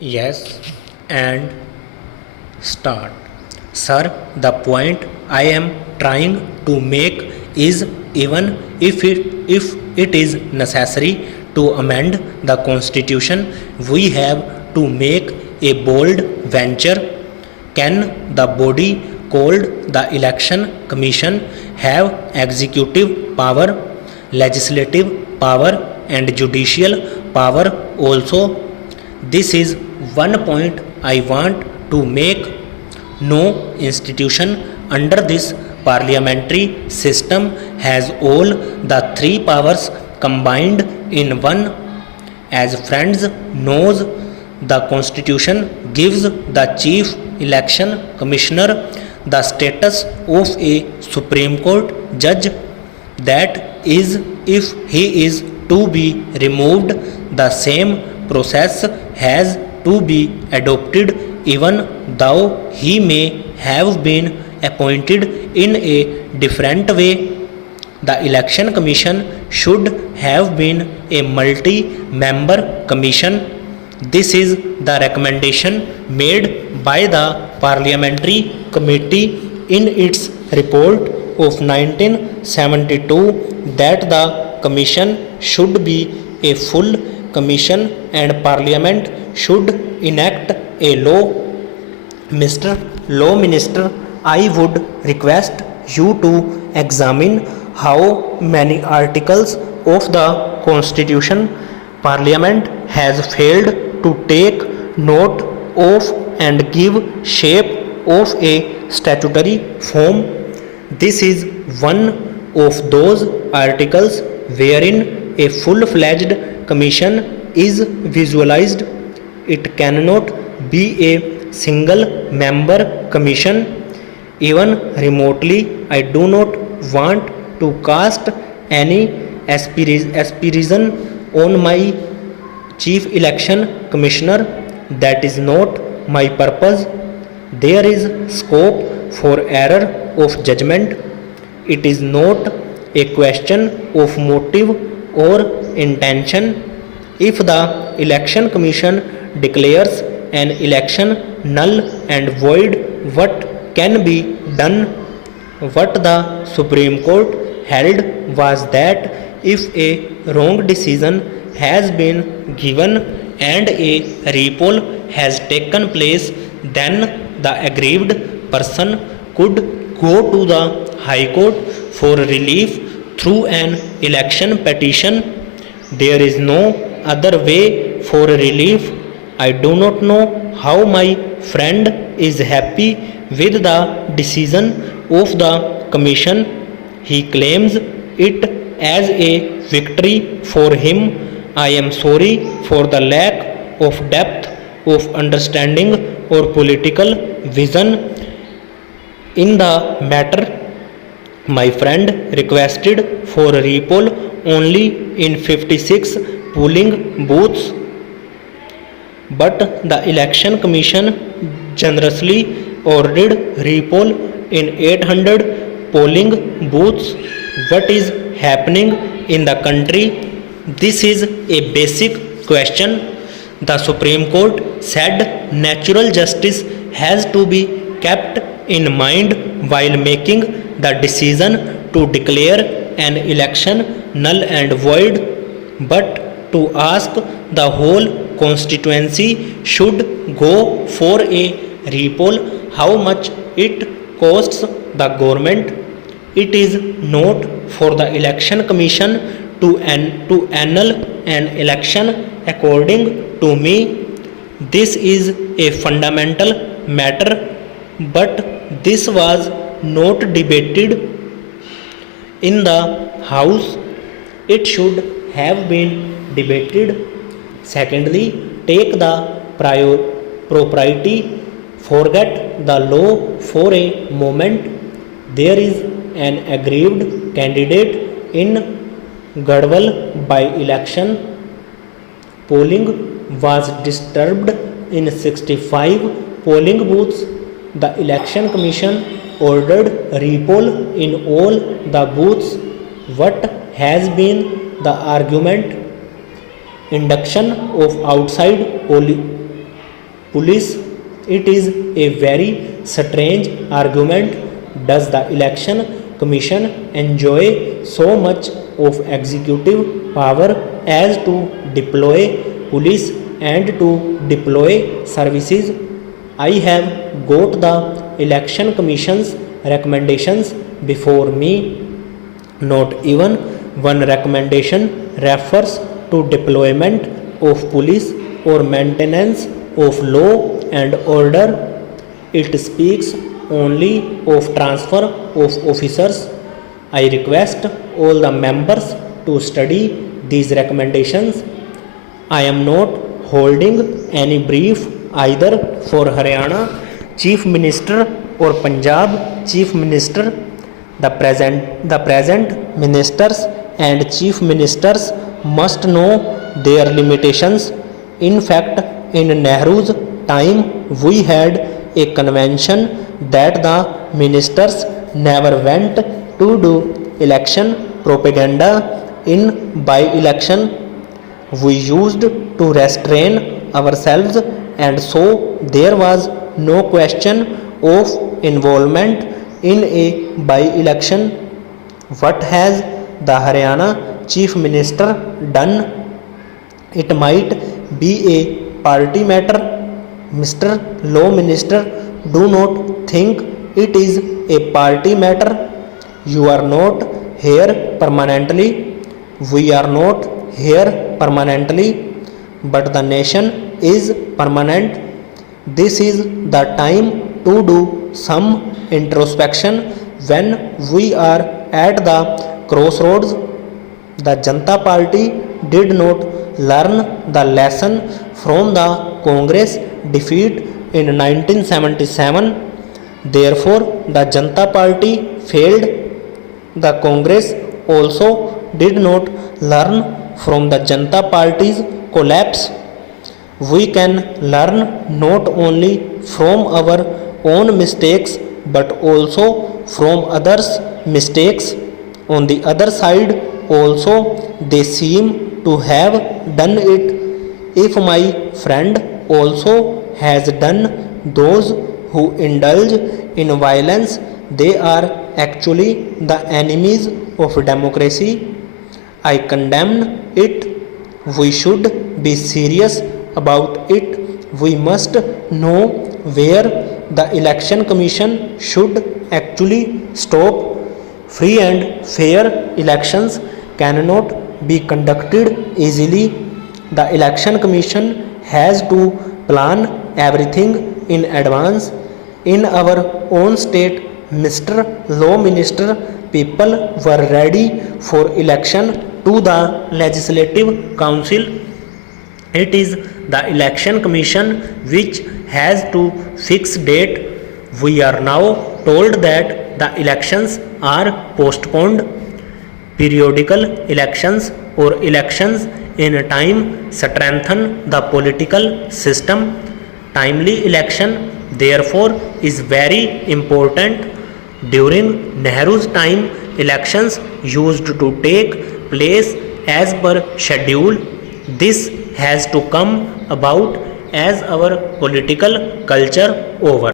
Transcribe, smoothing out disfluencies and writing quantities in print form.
Yes, and start. Sir, the point I am trying to make is even if it is necessary to amend the constitution, we have to make a bold venture. Can the body called the election commission have executive power, legislative power and judicial power also? This is one point I want to make. No institution under this parliamentary system has all the three powers combined in one. As friends knows, the constitution gives the chief election commissioner the status of a supreme court judge. That is, if he is to be removed, the same process has to be adopted even though he may have been appointed in a different way. The election commission should have been a multi-member commission. This is the recommendation made by the parliamentary committee in its report of 1972 that the commission should be a full commission and parliament should enact a law. Mr. Law Minister, I would request you to examine how many articles of the Constitution Parliament has failed to take note of and give shape of a statutory form. This is one of those articles wherein a full-fledged commission is visualized. It cannot be a single member commission. Even remotely, I do not want to cast any aspersion on my chief election commissioner. That is not my purpose. There is scope for error of judgment. It is not a question of motive or intention. If the election commission declares an election null and void, what can be done? What the Supreme Court held was that if a wrong decision has been given and a repoll has taken place, then the aggrieved person could go to the High Court for relief through an election petition. There is no other way for relief. I do not know how my friend is happy with the decision of the commission. He claims it as a victory for him. I am sorry for the lack of depth of understanding or political vision in the matter. My friend requested for repoll only in 56 polling booths, but the election commission generously ordered repoll in 800 polling booths. What is happening in the country? This is a basic question. The Supreme Court said natural justice has to be kept in mind while making the decision to declare an election null and void, but to ask the whole constituency should go for a repoll, how much it costs the government. It is not for the election commission to annul an election. According to me, this is a fundamental matter, but this was not debated in the House. It should have been debated. Secondly, take the propriety, forget the law for a moment. There is an aggrieved candidate in Garhwal by election. Polling was disturbed in 65 polling booths. The election commission ordered repoll in all the booths. What has been the argument? Induction of outside Police, it is a very strange argument. Does the election commission enjoy so much of executive power as to deploy police and to deploy services? I have got the election commission's recommendations before me. Not even one recommendation refers to deployment of police or maintenance of law and order. It speaks only of transfer of officers. I request all the members to study these recommendations. I am not holding any brief either for Haryana Chief Minister or Punjab Chief Minister. The present ministers and chief ministers must know their limitations. In fact, in Nehru's time, we had a convention that the ministers never went to do election propaganda in by-election. We used to restrain ourselves, and so there was no question of involvement in a by-election. What has the Haryana Chief Minister done? It might be a party matter. Mr. Law Minister, do not think it is a party matter. You are not here permanently. We are not here permanently, but the nation is permanent. This is the time to do some introspection when we are at the crossroads. The Janata Party did not learn the lesson from the Congress defeat in 1977. Therefore, the Janata Party failed. The Congress also did not learn from the Janata Party's collapse. We can learn not only from our own mistakes but also from others' mistakes. On the other side also they seem to have done it. If my friend also has done, those who indulge in violence, they are actually the enemies of democracy. I condemn it. We should be serious about it. We must know where the election commission should actually stop. Free and fair elections cannot be conducted easily. The election commission has to plan everything in advance. In our own state, Mr. Law Minister, people were ready for election to the Legislative Council. It is the election commission which has to fix date. We are now told that the elections are postponed. Periodical elections or elections in time strengthen the political system. Timely election, therefore, is very important. During Nehru's time, elections used to take place as per schedule. This has to come about as our political culture over.